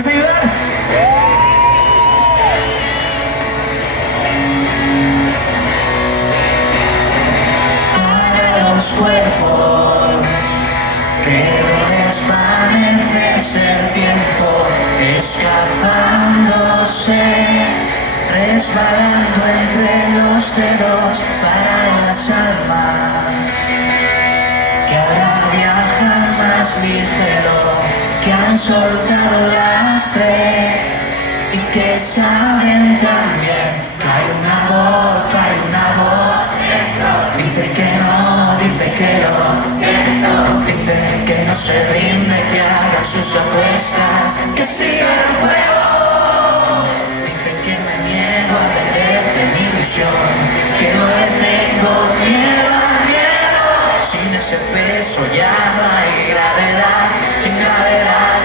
vas a ayudar? Para los cuerpos que ven desvanecerse el tiempo, escapándose, resbalando entre los dedos para las almas que ahora viajan más ligero, que han soltado lastre y que saben también que hay una voz, dice que no, dice que no, dicen que no se rinde, que hagan sus apuestas, que siga el juego. Dicen que me niego a venderte mi ilusión, que no le tengo miedo al miedo. Sin ese peso ya no hay gravedad, sin gravedad.